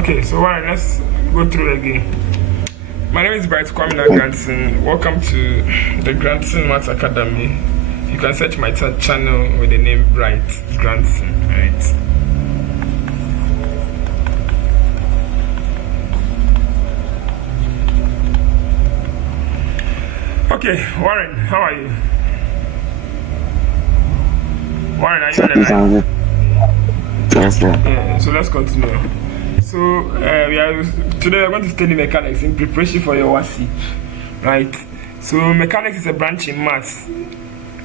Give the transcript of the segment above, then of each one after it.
Okay, so alright, let's go through again. My name is Bright Kwamina Granson. Welcome to the Granson Maths Academy. You can search my channel with the name Bright Granson, right? Okay, Warren, how are you? Warren, are you on the line? Yes, sir. Yeah, so let's continue. So today we're going to study mechanics in preparation for your WASSCE, right? So mechanics is a branch in maths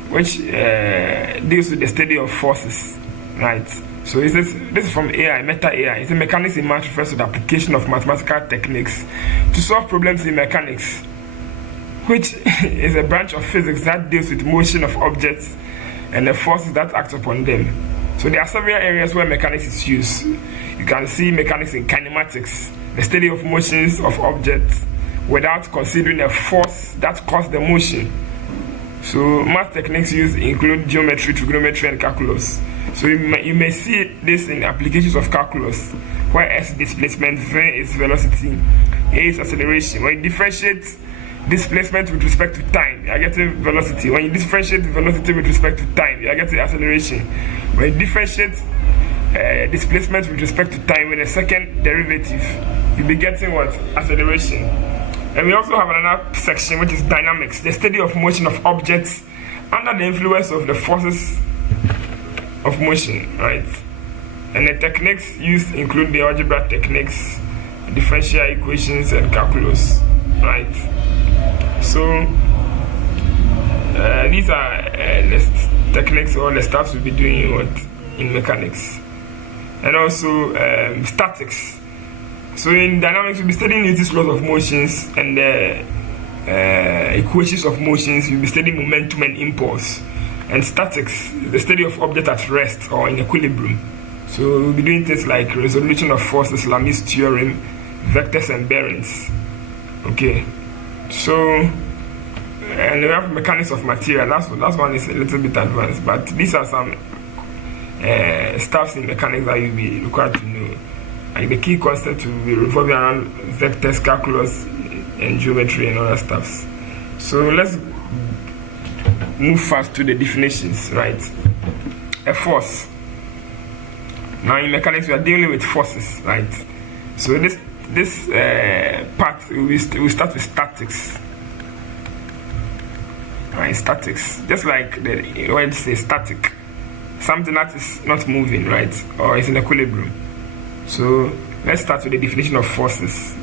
which deals with the study of forces, right? So this is from AI, meta AI. It's a mechanics in maths refers to the application of mathematical techniques to solve problems in mechanics, which is a branch of physics that deals with motion of objects and the forces that act upon them. So there are several areas where mechanics is used. You can see mechanics in kinematics, the study of motions of objects without considering a force that caused the motion. So math techniques used include geometry, trigonometry, and calculus. So you may see this in applications of calculus, where S is displacement, V is velocity, A is acceleration. When you differentiate displacement with respect to time, you are getting velocity. When you differentiate velocity with respect to time, you are getting acceleration. When you differentiate displacement with respect to time with a second derivative, you'll be getting what? Acceleration. And we also have another section which is dynamics, the study of motion of objects under the influence of the forces of motion, right? And the techniques used include the algebra techniques, differential equations, and calculus, right? So these are the techniques or the stuff we'll be doing in mechanics. And also statics. So in dynamics, we'll be studying Newton's laws of motions and the equations of motions. We'll be studying momentum and impulse. And statics, the study of objects at rest or in equilibrium. So we'll be doing things like resolution of forces, Lami's theorem, vectors and bearings. Okay. So, and we have mechanics of material. That one is a little bit advanced, but these are some stuffs in mechanics that you'll be required to know. Like the key concept will be revolving around vectors, calculus, and geometry and other stuffs. So let's move fast to the definitions, right? A force. Now in mechanics we are dealing with forces, right? So this part we start with statics. Right, statics. Just like the word says static. Something that is not moving, right? Or is in equilibrium. So let's start with the definition of forces.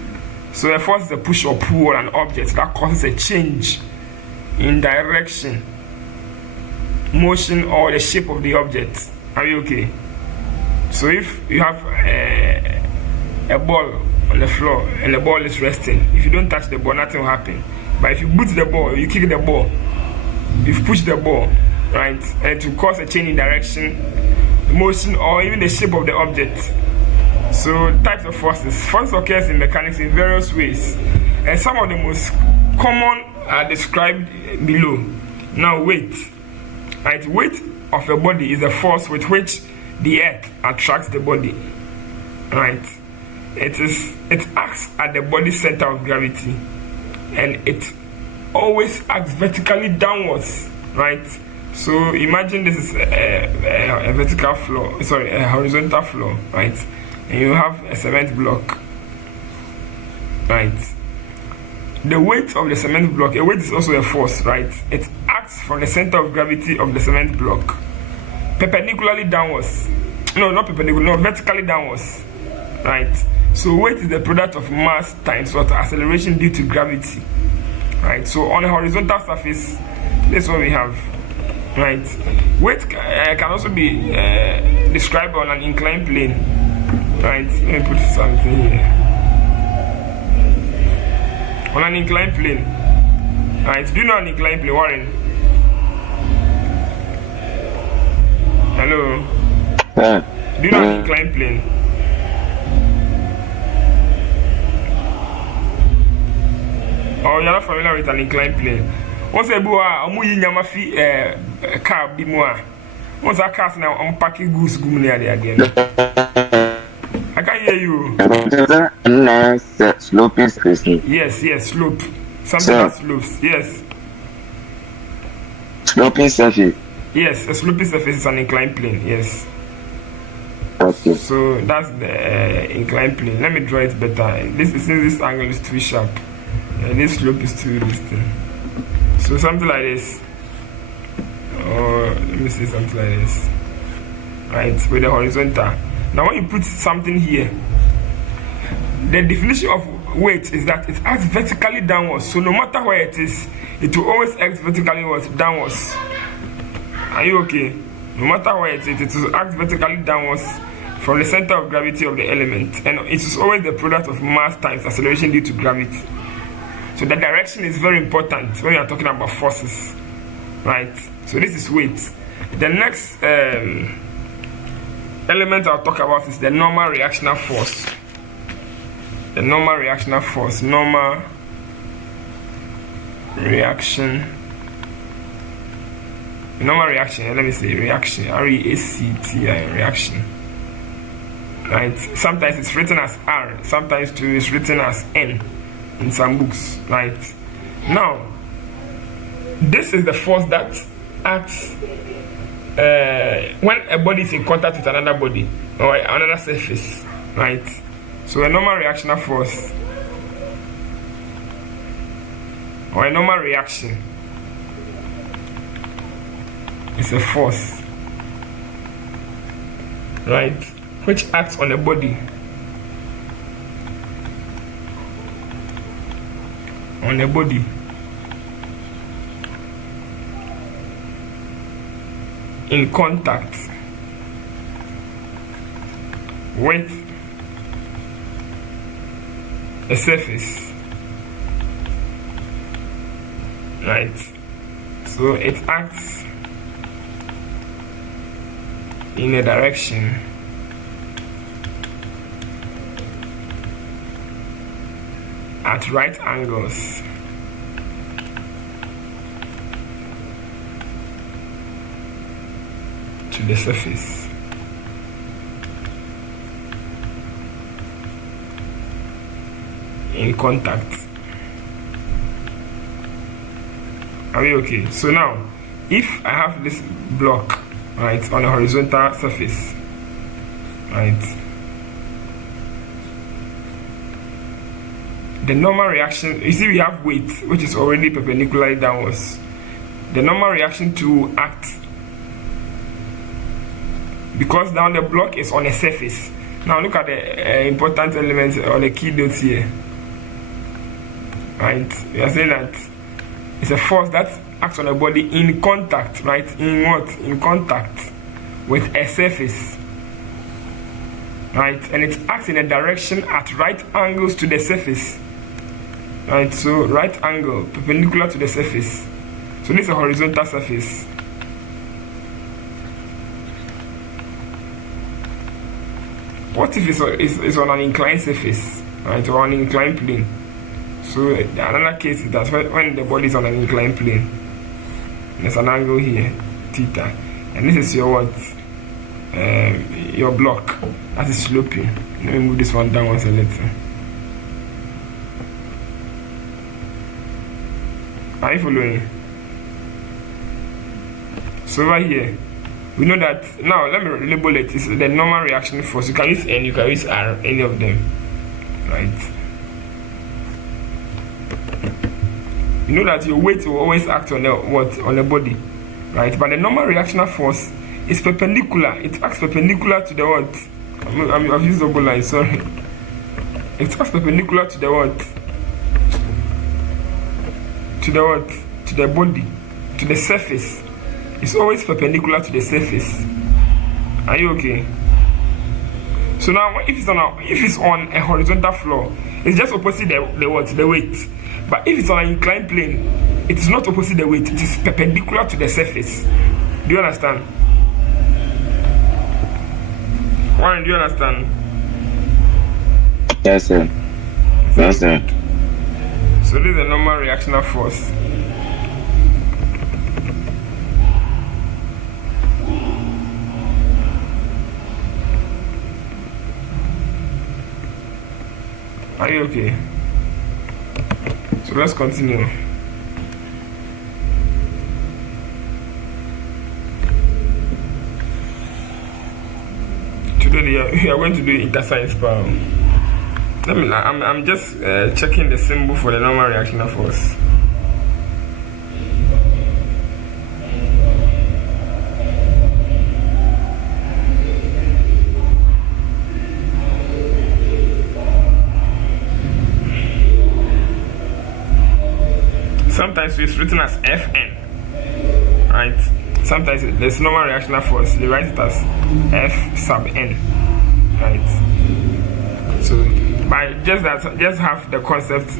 So a force is a push or pull on an object that causes a change in direction, motion, or the shape of the object. Are you okay? So if you have a ball on the floor and the ball is resting, if you don't touch the ball, nothing will happen. But if you boot the ball, you kick the ball, you push the ball, right, and to cause a change in direction, motion, or even the shape of the object. So types of forces. Force occurs in mechanics in various ways, and some of the most common are described below. Now weight. Right, weight of a body is a force with which the earth attracts the body. Right. It acts at the body's center of gravity, and it always acts vertically downwards, right? So imagine this is a vertical floor, a horizontal floor, right? And you have a cement block, right? The weight of the cement block, a weight is also a force, right? It acts from the center of gravity of the cement block, perpendicularly downwards. No, not perpendicular, no, vertically downwards, right? So weight is the product of mass times what acceleration due to gravity, right? So on a horizontal surface, this is what we have, right? Weight can also be described on an inclined plane, right? Let me put something here. On an inclined plane, right? Do you know an inclined plane, Warren? Hello? Do you know an inclined plane? Oh, you're not familiar with an inclined plane. What's a boa? I'm moving your car, be more. What's a car now? I'm packing goose gum near the again. I can't hear hear you. Sloping surface. Yes, slope. Something that slopes. Yes. Sloping surface. Yes, a sloping surface is an inclined plane. Yes. Okay. So that's the inclined plane. Let me draw it better. This angle is too sharp. This slope is too distant. So something like this. Or let me see something like this. Right, with the horizontal. Now when you put something here, the definition of weight is that it acts vertically downwards. So no matter where it is, it will always act vertically downwards. Are you okay? No matter where it is, it will act vertically downwards from the center of gravity of the element, and it is always the product of mass times acceleration due to gravity. So the direction is very important when you are talking about forces, right? So this is weight. The next element I'll talk about is the normal reactional force. The normal reactional force. Normal reaction. Normal reaction. Let me say reaction. R-E-A-C-T-I. Reaction. Right. Sometimes it's written as R. Sometimes too it's written as N in some books. Right. Now, this is the force that acts when a body is in contact with another body or another surface, right? So a normal reactional force or a normal reaction is a force, right, which acts on a body, in contact with a surface, right? So it acts in a direction at right angles to the surface. In contact. Are we okay? So now, if I have this block, right, on a horizontal surface, right, the normal reaction, you see we have weight, which is already perpendicularly downwards. The normal reaction to act, because now the block is on a surface. Now look at the important elements or the key dots here. Right, we are saying that it's a force that acts on a body in contact, right? In what? In contact with a surface, right? And it acts in a direction at right angles to the surface, right? So right angle perpendicular to the surface. So this is a horizontal surface. What if it's on an inclined surface, right, or an inclined plane? So another case is that when the body is on an inclined plane, there's an angle here, theta, and this is your what? Your block that is sloping. Let me move this one downwards a little. Are you following? So over here, we know that now. Let me label it. It's the normal reaction force. You can use N, you can use R, any of them, right? You know that your weight will always act on the what? On the body, right? But the normal reactional force is perpendicular. It acts perpendicular to the what? I've used double line, sorry. It acts perpendicular to the what? To the what? To the body, to the surface. It's always perpendicular to the surface. Are you okay? So now, if it's on a horizontal floor, it's just opposite the what? The weight. But if it's on an inclined plane, it is not opposite the weight. It is perpendicular to the surface. Do you understand? Warren, do you understand? Yes, sir. Yes, sir. So this is a normal reactional force. Are you okay? So let's continue. Today we are going to do inter-science power. I'm just checking the symbol for the normal reaction of force. Sometimes it's written as Fn, right? Sometimes there's normal reactional force. They write it as F sub n, right? So, by just have the concept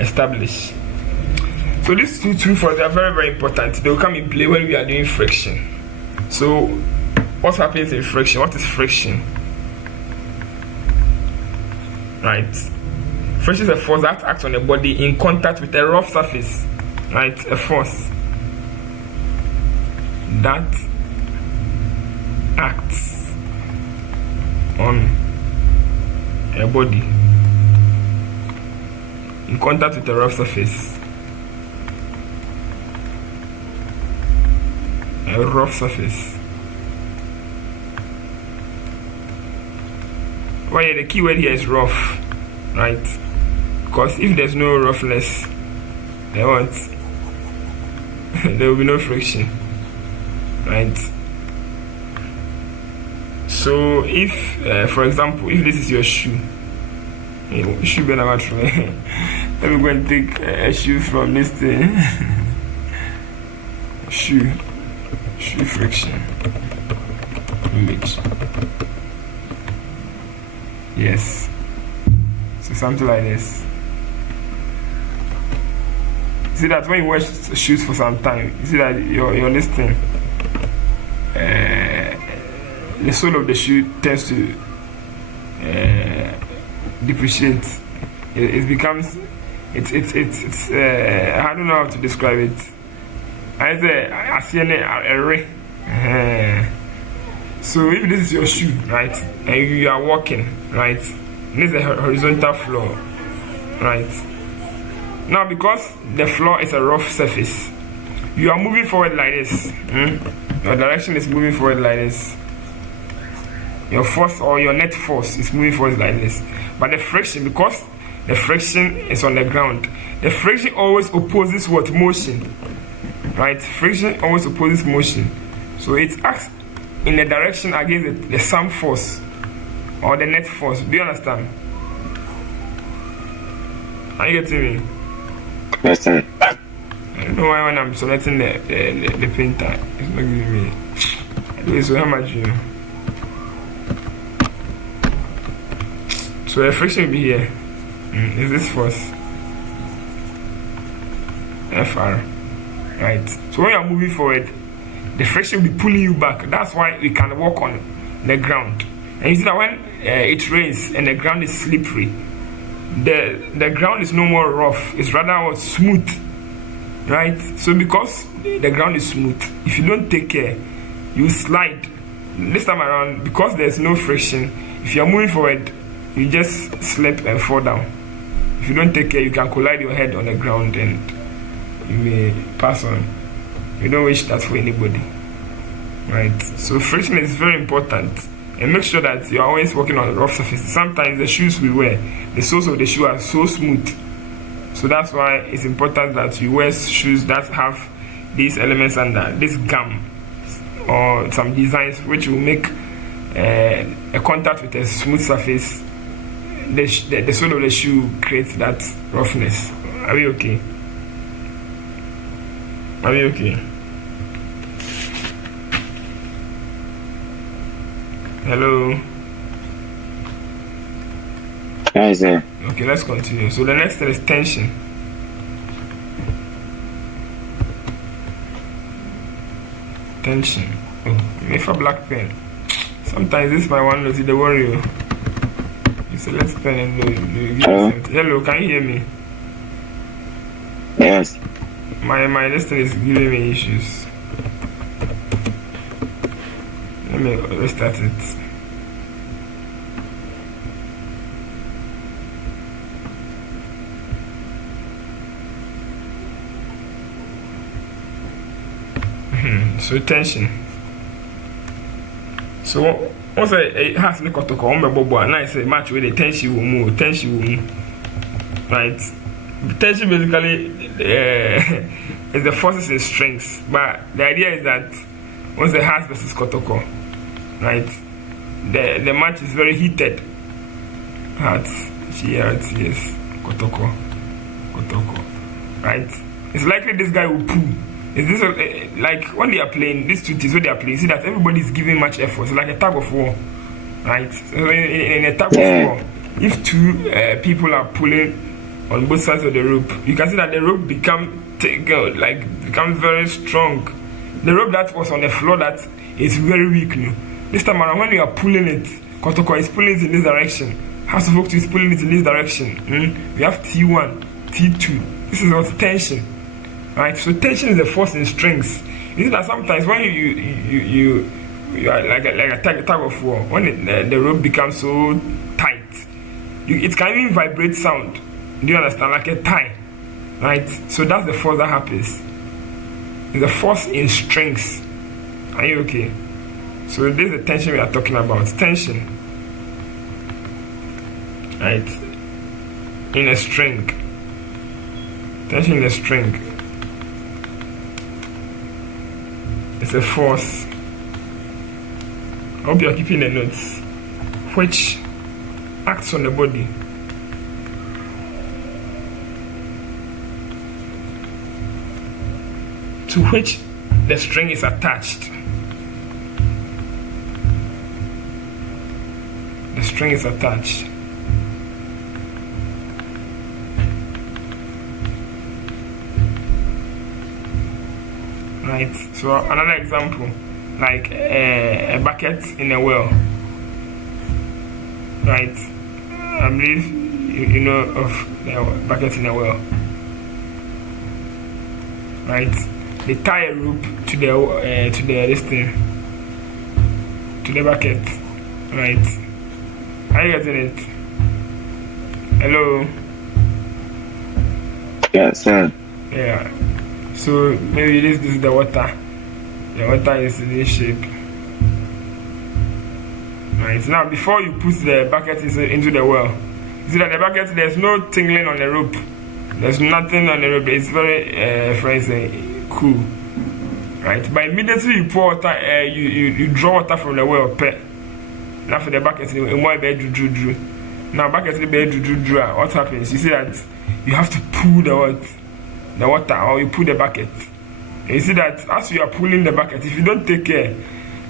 established. So these two forces are very, very important. They will come in play when we are doing friction. So, what happens in friction? What is friction? Right? Friction is a force that acts on a body in contact with a rough surface, right? A force that acts on a body in contact with a rough surface. A rough surface. Well, yeah, the key word here is rough, right? Because if there's no roughness, there will be no friction, right? So if, for example, if this is your shoe, shoe be let me go and take a shoe from this thing. shoe friction image. Yes. So something like this. See that when you wear shoes for some time, you see that you're listening. The sole of the shoe tends to depreciate. It becomes it's I don't know how to describe it. I see a so if this is your shoe, right, and you are walking, right, this is a horizontal floor, right. Now because the floor is a rough surface, you are moving forward like this. Your direction is moving forward like this. Your force or your net force is moving forward like this. But the friction, because the friction is on the ground, the friction always opposes what? Motion. Right? Friction always opposes motion. So it acts in the direction against the sum force or the net force. Do you understand? Are you getting me? Yes, sir. I don't know why when I'm selecting the painter, it's not giving me. Anyway, so how much you? So the friction will be here. Is this force? Fr. Right. So when you are moving forward, the friction will be pulling you back. That's why we can walk on the ground. And you see that when it rains and the ground is slippery, the ground is no more rough. It's rather smooth. Right? So because the ground is smooth, if you don't take care, you slide. This time around, because there's no friction, if you are moving forward, you just slip and fall down. If you don't take care, you can collide your head on the ground and you may pass on. You don't wish that for anybody. Right? So friction is very important. And make sure that you're always working on rough surfaces. Sometimes the shoes we wear, the soles of the shoe are so smooth. So that's why it's important that you wear shoes that have these elements under this gum or some designs which will make a contact with a smooth surface. The sole of the shoe creates that roughness. Are we okay? Are we okay? Hello? Hi, sir. Okay, let's continue. So the next thing is tension. Tension. Oh, you have a black pen. Sometimes this is my one note, they worry you. You select pen and you give something. Hello, can you hear me? Yes. My listing is giving me issues. Let me restart it. So tension. So once it has the kotoko on the bobo, and I say match with the tension will move, right? Tension basically is the forces and strengths, but the idea is that once the heart versus kotoko, right? The match is very heated. Heart, yes, kotoko, right? It's likely this guy will pull. Is this like when they are playing these two teams? When they are playing, see that everybody is giving much effort. It's like a tug of war, right? So in a tug of war, if two people are pulling on both sides of the rope, you can see that the rope becomes very strong. The rope that was on the floor that is very weak. This time around, when you are pulling it, Kotoko is pulling it in this direction. House of Oak is pulling it in this direction. We have T1, T2. This is what tension. Right, so tension is the force in strings. You see that sometimes when you are like a tug of war, when the rope becomes so tight, it can even vibrate sound. Do you understand? Like a tie, right? So that's the force that happens. It's the force in strings. Are you okay? So this is the tension we are talking about. Tension, right? In a string. Tension in a string. It's a force. I hope you are keeping the notes. Which acts on the body. To which the string is attached. The string is attached. Right, so another example, like a bucket in a well, right? I believe you know of the bucket in a well, right? They tie a rope to the this thing, to the bucket, right? Are you getting it? Hello? Yes, sir. Yeah. So maybe this is the water. The water is in this shape. Right. Now before you put the bucket into the well, you see that the bucket, there's no tingling on the rope. There's nothing on the rope. It's very cool. Right. But immediately you pour water, you draw water from the well. Now for the bucket, now bucket what happens? You see that you have to pull the water, or you pull the bucket. And you see that as you are pulling the bucket, if you don't take care,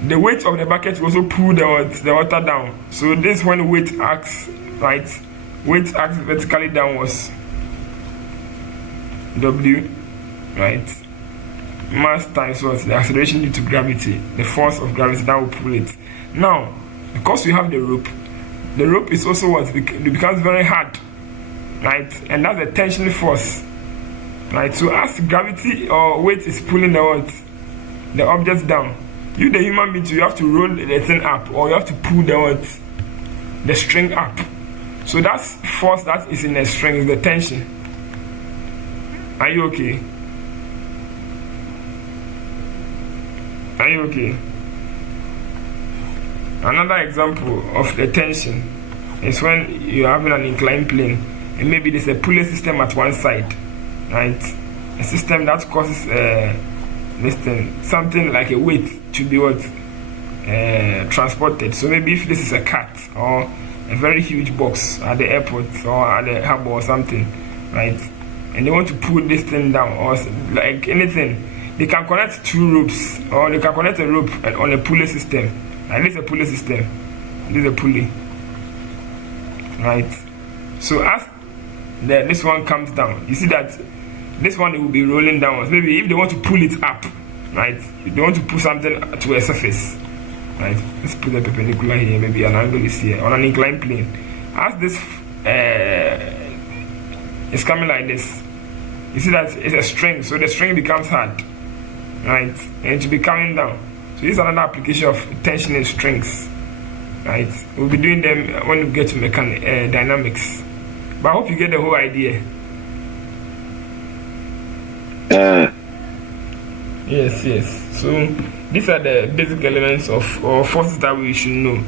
the weight of the bucket will also pull the water down. So this when weight acts, right? Weight acts vertically downwards. W, right? Mass times what? The acceleration due to gravity, the force of gravity that will pull it. Now, because we have the rope is also what? It becomes very hard, right? And that's the tension force. Right, so as gravity or weight is pulling the object down, you the human being, you have to roll the thing up, or you have to pull the string up. So that's force that is in the string, is the tension. Are you okay? Are you okay? Another example of the tension is when you're having an inclined plane, and maybe there's a pulley system at one side. Right, a system that causes something like a weight to be transported. So maybe if this is a cat or a very huge box at the airport or at the hub or something, right, and they want to pull this thing down, or like anything, they can connect two ropes, or they can connect a rope on a pulley system. And this is a pulley system. This is a pulley, right? So as this one comes down, you see that this one will be rolling downwards. Maybe if they want to pull it up, right? They want to pull something to a surface, right? Let's put the perpendicular here. Maybe an angle is here on an inclined plane. As this is coming like this, you see that it's a string, so the string becomes hard, right? And it will be coming down. So this is another application of tension in strings, right? We'll be doing them when we get to dynamics. But I hope you get the whole idea. Yes. So these are the basic elements of or forces that we should know.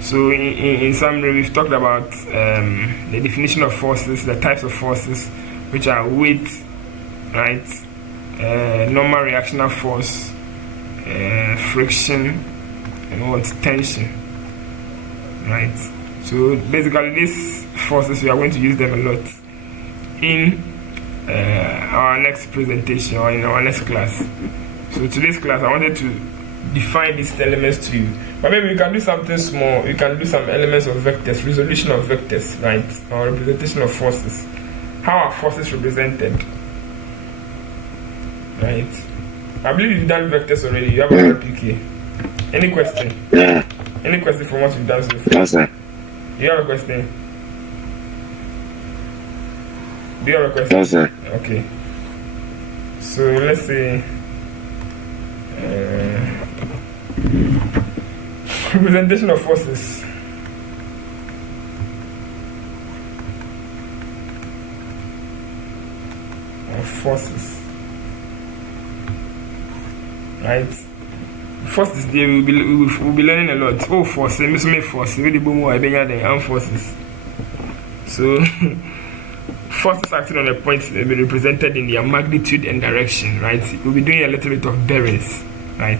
So in summary, we've talked about the definition of forces, the types of forces, which are weight, right, normal reactional force, friction, and what, tension, right. So basically these forces, we are going to use them a lot in our next presentation or in our next class. So today's class, I wanted to define these elements to you. But maybe we can do something small. We can do some elements of vectors, resolution of vectors, right? Or representation of forces. How are forces represented? Right? I believe you've done vectors already. You have a PK. Any question? Yeah. Any question from what you've done so far? No, sir. You have a question? Do you have a question? No, sir. Okay. So let's say representation of forces. Forces. Right? Forces there we'll be learning a lot. Oh, force, force, really boom and forces. So forces acting on a point will be represented in their magnitude and direction, right? We'll be doing a little bit of bearings, right?